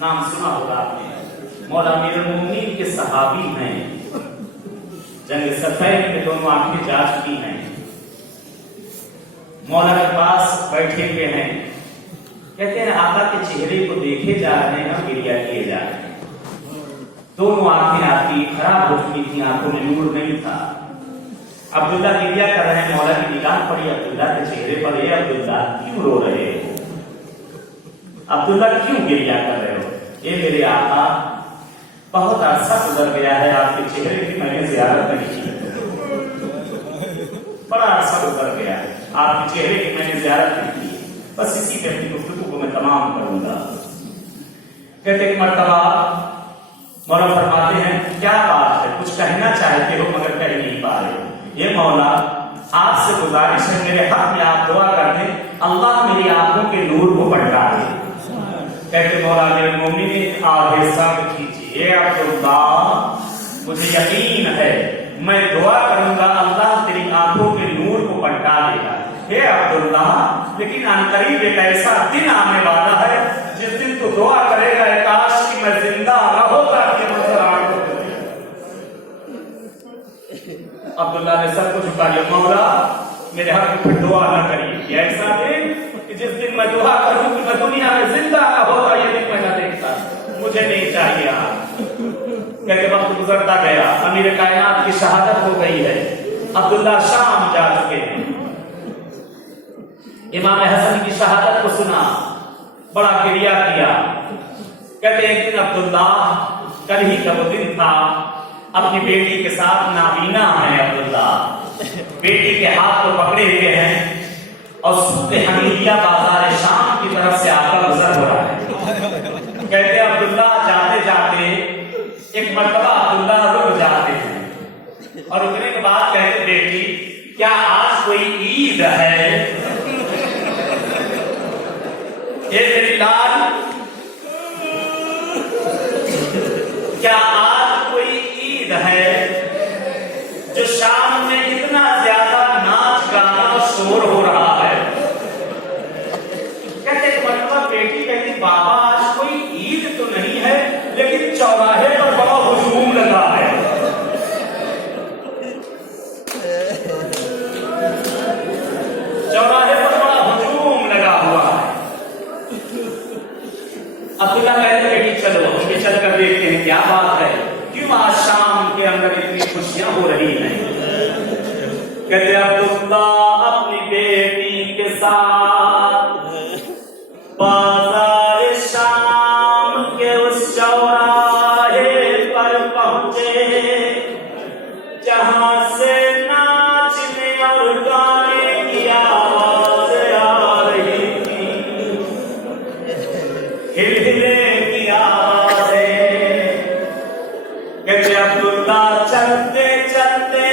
नाम सुना होगा आपने। मौला अमीरुल मोमिनीन के सहाबी हैं, जंग सफैद में दोनों आंखें जा चुकी हैं, मौला के पास बैठे हुए हैं। कहते हैं आका के चेहरे को देखे जा रहे हैं, गिरिया किए जा रहे हैं। दोनों आंखें आपकी खराब हो चुकी थी, आंखों में नूर नहीं था। अब्दुल्ला गिरिया कर रहे हैं, मौला की निगाह पड़ी अब्दुल्ला के चेहरे पर। ये अब्दुल्ला क्यों रो रहे हो? अब्दुल्ला क्यों गिरिया कर रहे हो? ये मेरे आका, बहुत अरसा गुजर गया है, आपके चेहरे की मैंने ज़ियारत नहीं की। बड़ा अरसा गुजर गया है, आपके चेहरे की मैंने ज़ियारत नहीं की। बस इसी पे अपनी गुफ्तगू को मैं तमाम करूंगा। कहते एक मर्तबा मौला फरमाते हैं, क्या बात है, कुछ कहना चाहते हो मगर कह नहीं पा रहे हो। ये मौला, आपसे गुजारिश है, मेरे हक में आप दुआ कर दें, अल्लाह मेरी आंखों के नूर को बढ़ा दे। कहते मौला अमीरुल मोमिनीन आगे सब्र कीजिए अब्दुल्ला, मुझे यकीन है मैं दुआ करूंगा अल्लाह तेरी आंखों के नूर को बढ़ा देगा। हे अब्दुल्ला, लेकिन अनकरीब एक ऐसा दिन आने वाला है जिस दिन तू दुआ करेगा, काश कि मैं जिंदा न होता कि मंजर आंखों को। अब्दुल्ला ने सब कुछ झुका लिया, मौला मेरे हक में फिर दुआ न करिए। ऐसा दिन कि जिस दिन मैं दुआ करूं कि मैं दुनिया में जिंदा न होता, ये दिन मैं न देखता, मुझे नहीं चाहिए। कहते वक्त गुजरता गया, अमीर कायनात की शहादत हो गई है, अब्दुल्ला शाम जा चुके हैं। इमाम हसन की शहादत को सुना, बड़ा गिरिया किया। कहते एक दिन अब्दुल्ला, कल ही का वो दिन था, अपनी बेटी के साथ नाबीना है अब्दुल्ला, बेटी के हाथ को पकड़े हुए हैं और सूक़ हमीदिया बाजार शाम की तरफ से आपका गुजर हो रहा है। कहते अब्दुल्ला जाते जाते एक मर्तबा अब्दुल्ला रुक जाते हैं और रुकने के बाद कहते बेटी क्या आज कोई ईद है? ये मेरी लाल, क्या आज कोई ईद है जो शाम में इतना ज्यादा नाच गाना और शोर हो रहा है? कहते मतलब बेटी कहती बाबा आज कोई ईद तो नहीं है, लेकिन चौराहे पर बड़ा हुजूम लगा है। चौराहे पर बड़ा हुजूम लगा हुआ है। अब्दुल्ला कहते बेटी चलो हम भी चल कर देखते हैं क्या बात है, क्यों आज शाम के अंदर इतनी खुशियां हो रही हैं। कहते अब्दुल्ला अपनी बेटी के साथ बाजार शाम के उस चौराहे पर पहुंचे जहां से नाचने और गाने की आवाज आ रही थी, हिलहिले की आवाजें। कहते अब्दुल्ला चलते चलते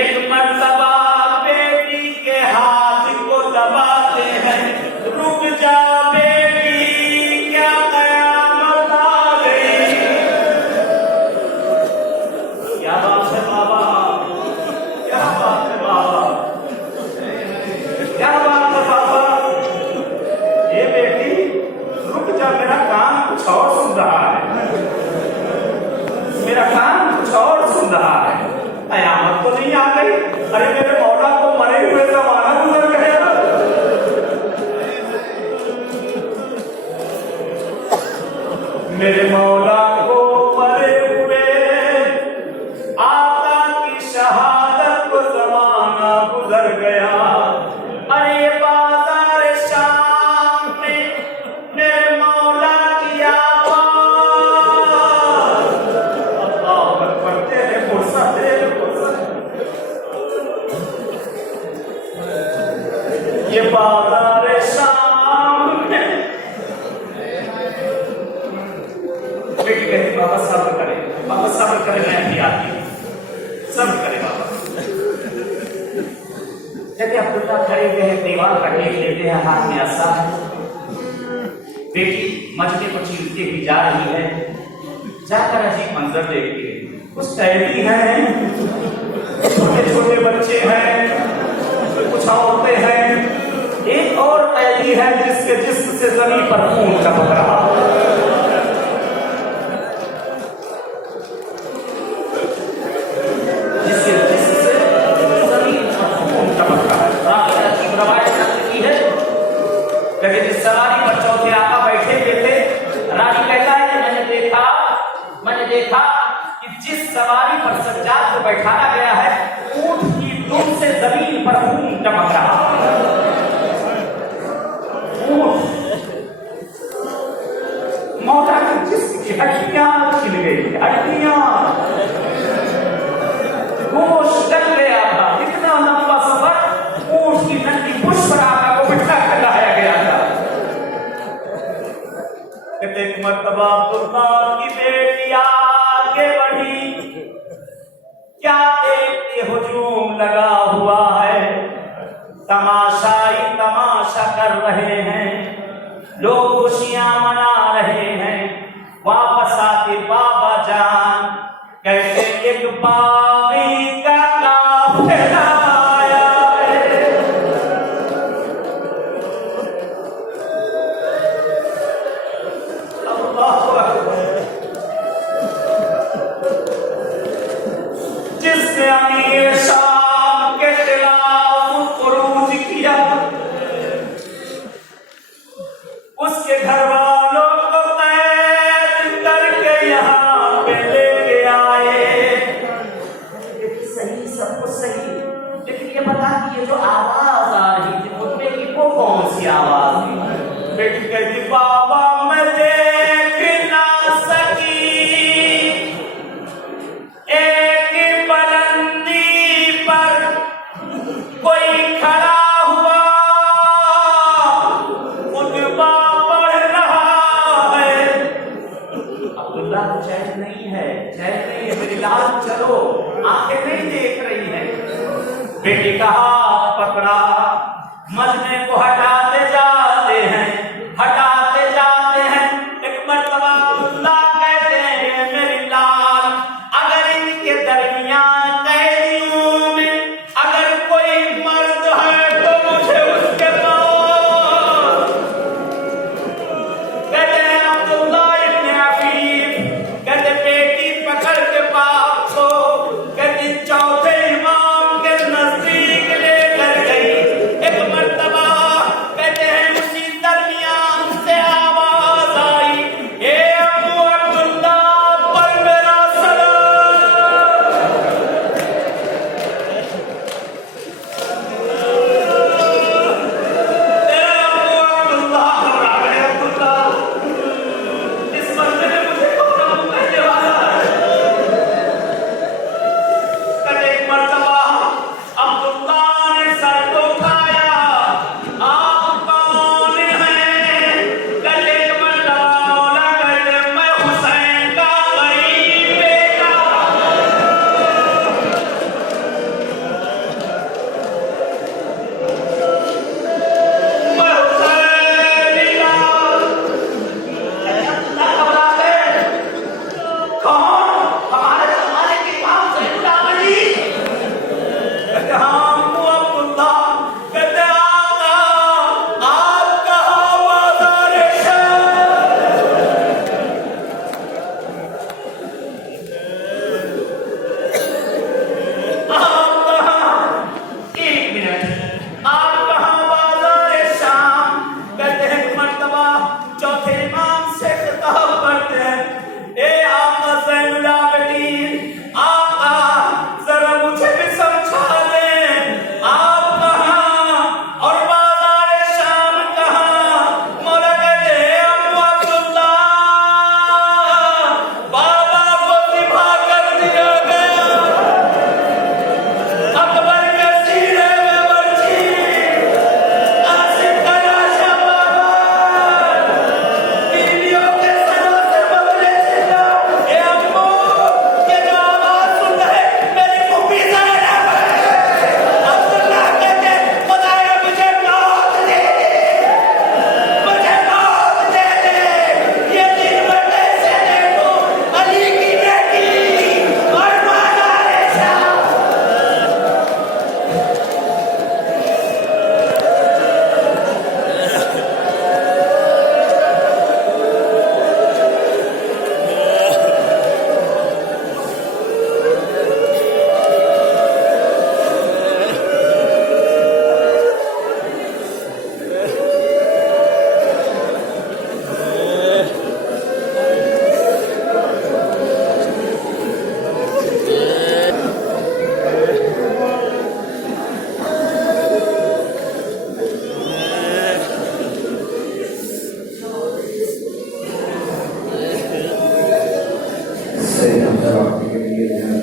एक मर्तबा बेटी के हाथ को दबाते हैं, रुक जा बेटी क्या कयामत आ गई। क्या बात है बाबा, क्या बात है बाबा, क्या बात है बाबा। ये बेटी रुक जा, मेरा कान कुछ और सुन रहा है, मेरा कान कुछ और सुन रहा है। कयामत तो नहीं आ गई? अरे मेरे मौला को मरे हुए जमाना गुजर गया। मेरे मौला को मरे हुए आका की शहादत को जमाना गुजर गया। अरे बाजार शाम में मेरे मौला की आवाज, अल्लाह पढ़ते हैं फुर्सत है, ये बाजार शाम में बेटी कहती बाबा सब्र करें, बाबा सब्र करें, मैं भी आती हूँ, सब्र करें बाबा। कहते अब्दुल्ला खड़े हुए हैं, दीवार का टेक लेते हैं, हाथ में असा है। बेटी मजदे को चीरती हुई जा रही है, जाकर अजीब मंजर देखती है। कुछ कैदी हैं, छोटे छोटे बच्चे हैं, कुछ औरतें हैं, एक और कैदी है जिसके जिस्म से जमीन पर खून टपक रहा है। पर सज्जाद को बैठाया गया है, ऊंट की दुम से जमीन पर खून टपक रहा है। ऊंट मौला की जिस्म की हड्डियां छिल गई, हड्डियां, गोश्त गल गया था। इतना लंबा सफर ऊंट की नन्ही पुष्परागा को बिठा कर लाया गया था। एक मर्तबा अब्दुल्ला की बेटी आगे बढ़ी, क्या देखते हुजूम लगा हुआ है, तमाशा ही तमाशा कर रहे हैं, लोग खुशियां मना रहे हैं। वापस आते बाबा जान कहते एक बागी का काफिला आया है। अल्लाहु अकबर। जिसने अमीर शाम के खिलाफ खुरूज किया, उसके घर वालों को कैद करके यहाँ पे लेके आए। सही, सब कुछ सही, लेकिन ये बता कि ये जो आवाज आ रही थी खुतबे की, वो कौन सी आवाज थी? बेटी कहती बाबा मैं देख ना सकी, एक बुलंदी पर कोई खड़ा हुआ खुतबा पढ़ रहा है। अब्दुल्ला को चैन नहीं है, चैन नहीं है, मेरी लाल चलो, आंखें नहीं देख रही है। बेटी का हाथ पकड़ा, मस्जिद